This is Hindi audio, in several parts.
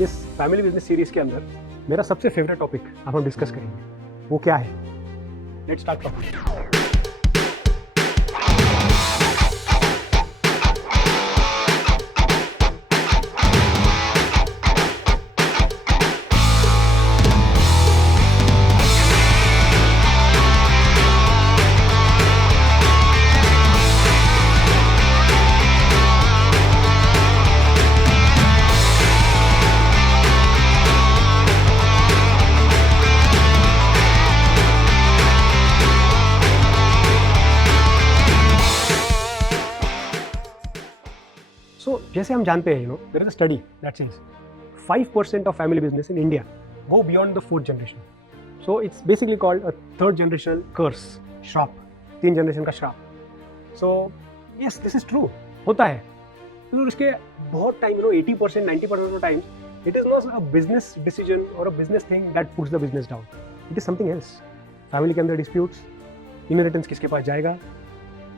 इस फैमिली बिजनेस सीरीज के अंदर मेरा सबसे फेवरेट टॉपिक अब हम डिस्कस करेंगे, वो क्या है? Let's start topic. सो जैसे हम जानते हैं, there is a study that says 5% of family business in India go beyond the fourth generation. So it's basically called a third generation curse, श्राप, 3 जनरेशन का श्राप। So yes, this is true, होता है। तो इसके बहुत time 80% 90% of times it is not a business decision और a business thing that puts the business down, it is something else. Family के अंदर डिस्प्यूट्स, इनहेरिटेंस किसके पास जाएगा,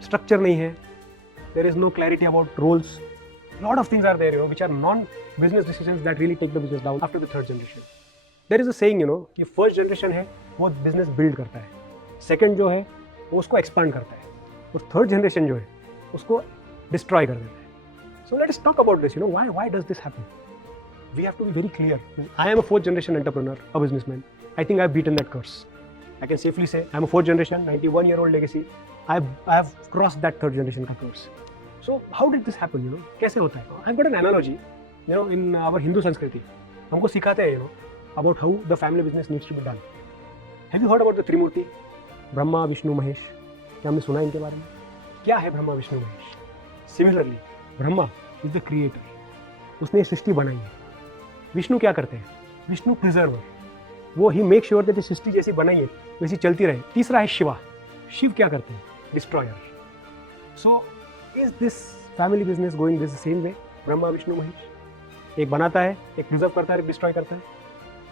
स्ट्रक्चर नहीं है, there is no clarity about roles. Lot of things are there, which are non-business decisions that really take the business down after the third generation. There is a saying, कि first generation है वो business build करता है, second जो है वो उसको expand करता है, और third generation जो है उसको destroy कर देता है. So let us talk about this. Why does this happen? We have to be very clear. I am a fourth generation entrepreneur, a businessman. I think I've beaten that curse. I can safely say I'm a fourth generation, 91-year-old legacy. I have crossed that third generation का curse. So how did this happen? कैसे होता है? I've got an analogy. In our Hindu संस्कृति हमको सिखाते हैं about how the family business needs to be done. Have you heard about the Trimurti? Brahma, Vishnu, Mahesh. क्या हमने सुना इनके बारे में? क्या है Brahma, Vishnu, Mahesh? Similarly, Brahma is the creator. उसने सृष्टि बनाई है. विष्णु क्या करते हैं? विष्णु प्रिजर्वर. वो ही मेक श्योर दैट सृष्टि जैसी बनाई है वैसी चलती रहे. तीसरा है शिवा. शिव क्या करते हैं? Destroyer. So Is this family business going this same way? Brahma, Vishnu, Mahesh, एक बनाता है, एक प्रिजर्व करता है, एक डिस्ट्रॉय करता है.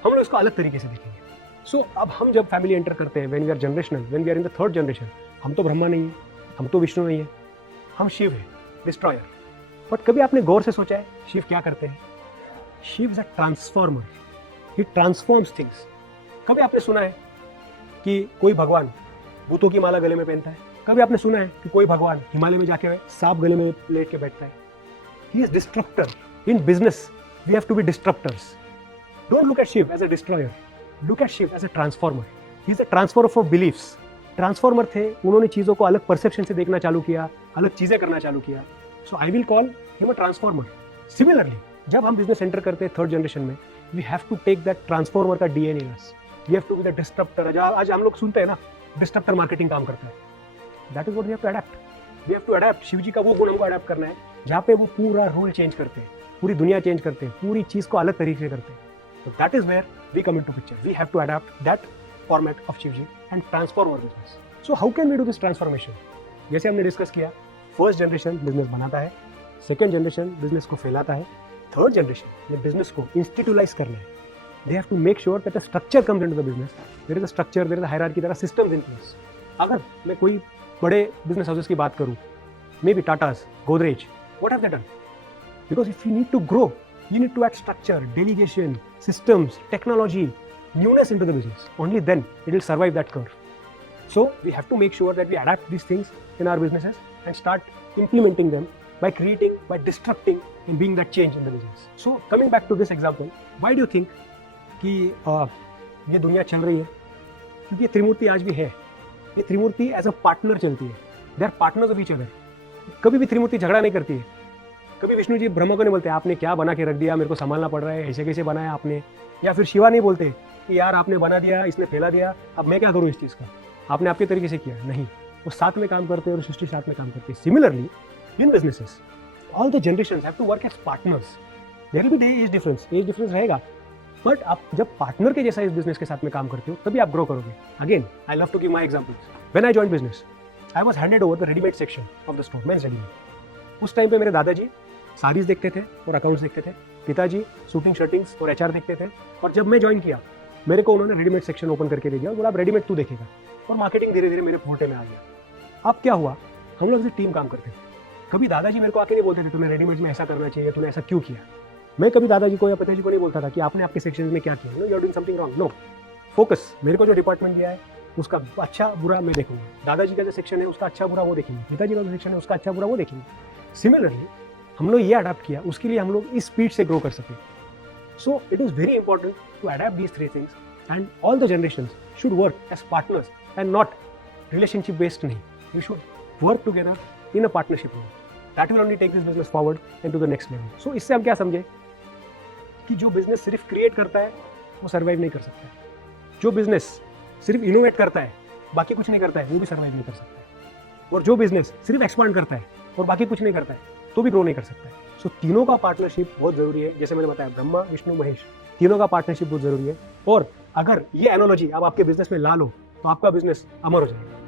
हम लोग इसको अलग तरीके से देखेंगे. सो अब हम जब फैमिली एंटर करते हैं, when we are generational, when we are in the third generation, हम तो ब्रह्मा नहीं है, हम तो विष्णु नहीं है, हम शिव है, डिस्ट्रॉयर. बट कभी आपने गौर से सोचा है शिव क्या करते हैं? Shiva is a transformer. He transforms things. कभी आपने सुना है कि कोई भगवान भूतों की माला गले में पहनता है? कभी आपने सुना है कि कोई भगवान हिमालय में जाके सांप गले में लेट के बैठता है? He is destructor. In business we have to be destructors. Don't look at Shiva as a destroyer, look at Shiva as a transformer. He is a transformer for beliefs. Transformer थे, उन्होंने चीज़ों को अलग परसेप्शन से देखना चालू किया, अलग चीज़ें करना चालू किया. So I will call him a transformer. Similarly जब हम बिजनेस एंटर करते हैं थर्ड जनरेशन में, we have to take that transformer का DNA in us. We have to be the disruptor. आज हम लोग सुनते हैं ना, डिस्ट्रप्टर मार्केटिंग काम करता है. That is what we have to adapt. We have to adapt. Shiv जी का वो गुण हमको अडेप्ट करना है जहाँ पे वो पूरा रूल चेंज करते हैं, पूरी दुनिया चेंज करते हैं, पूरी चीज़ को अलग तरीके से करते हैं. So that is where we come into picture. We have to adapt that format of Shiv ji and transform our business. So how can we do this transformation? जैसे हमने डिस्कस किया, फर्स्ट जनरेशन बिजनेस बनाता है, सेकेंड जनरेशन बिजनेस को फैलाता है, थर्ड जनरेशन ने बिजनेस को इंस्टीट्यूलाइज करना है. They have to make sure that a structure comes into the business. There is a structure, there is a hierarchy, there are systems in place. अगर मैं कोई बड़े बिजनेस हाउसेस की बात करूं, may be Tatas, Godrej, what have they done? Because if you need to grow, you need to add structure, delegation, systems, technology, newness into the business. Only then it will survive that curve. So we have to make sure that we adapt these things in our businesses and start implementing them by creating, by disrupting and being that change in the business. So coming back to this example, why do you think कि ये दुनिया चल रही है? क्योंकि ये त्रिमूर्ति आज भी है. ये त्रिमूर्ति एज अ पार्टनर चलती है. They are partners of each other. कभी भी त्रिमूर्ति झगड़ा नहीं करती है. कभी विष्णु जी ब्रह्मा को नहीं बोलते आपने क्या बना के रख दिया, मेरे को संभालना पड़ रहा है, ऐसे कैसे बनाया आपने. या फिर शिवा नहीं बोलते कि यार आपने बना दिया, इसने फैला दिया, अब मैं क्या करूँ इस चीज़ का, आपने आपके तरीके से किया. नहीं, वो साथ में काम करते हैं और सृष्टि साथ में काम करती है. Similarly in businesses all the generations have to work as partners. There will be as difference रहेगा, बट आप जब पार्टनर के जैसा इस बिजनेस के साथ में काम करते हो तभी आप ग्रो करोगे. Again I love to give my examples. When I join business, I was handed over the readymade section of the store, men's readymade. उस टाइम पे मेरे दादाजी साड़ीज देखते थे और अकाउंट्स देखते थे, पिताजी शूटिंग शर्टिंग्स और एचआर देखते थे. और जब मैं ज्वाइन किया, मेरे को उन्होंने रेडीमेड सेक्शन ओपन करके दे दिया और बोला आप रेडीमेड तू देखेगा. और मार्केटिंग धीरे धीरे मेरे फोटे में आ गया. अब क्या हुआ, हम लोग टीम काम करते थे. कभी दादाजी मेरे को आके नहीं बोलते थे तुम्हें रेडीमेड में ऐसा करना चाहिए, तूने ऐसा क्यों किया. मैं कभी दादाजी को या पिताजी को नहीं बोलता था कि आपने आपके सेक्शन में क्या किया, you are doing something wrong. No, focus, मेरे को जो डिपार्टमेंट दिया है उसका अच्छा बुरा मैं देखूंगा, दादाजी का जो सेक्शन है उसका अच्छा बुरा वो देखेंगे, पिताजी का जो सेक्शन है उसका अच्छा बुरा वो देखेंगे। सिमिलरली हम लोग ये अडाप्ट किया, उसके लिए हम लोग इस स्पीड से ग्रो कर सके। So it is very important to adapt these 3 things and all the generations should work as partners and not relationship based नहीं, you should work together in a partnership. That will only take this business forward and to the next level. So इससे हम क्या समझे कि जो बिजनेस सिर्फ क्रिएट करता है वो सर्वाइव नहीं कर सकता है, जो बिजनेस सिर्फ इनोवेट करता है बाकी कुछ नहीं करता है वो भी सर्वाइव नहीं कर सकता है, और जो बिजनेस सिर्फ एक्सपांड करता है और बाकी कुछ नहीं करता है तो भी ग्रो नहीं कर सकता है। सो तीनों का पार्टनरशिप बहुत ज़रूरी है। जैसे मैंने बताया, ब्रह्मा विष्णु महेश, तीनों का पार्टनरशिप बहुत ज़रूरी है। और अगर ये एनालॉजी आप आपके बिजनेस में ला लो तो आपका बिजनेस अमर हो जाएगा।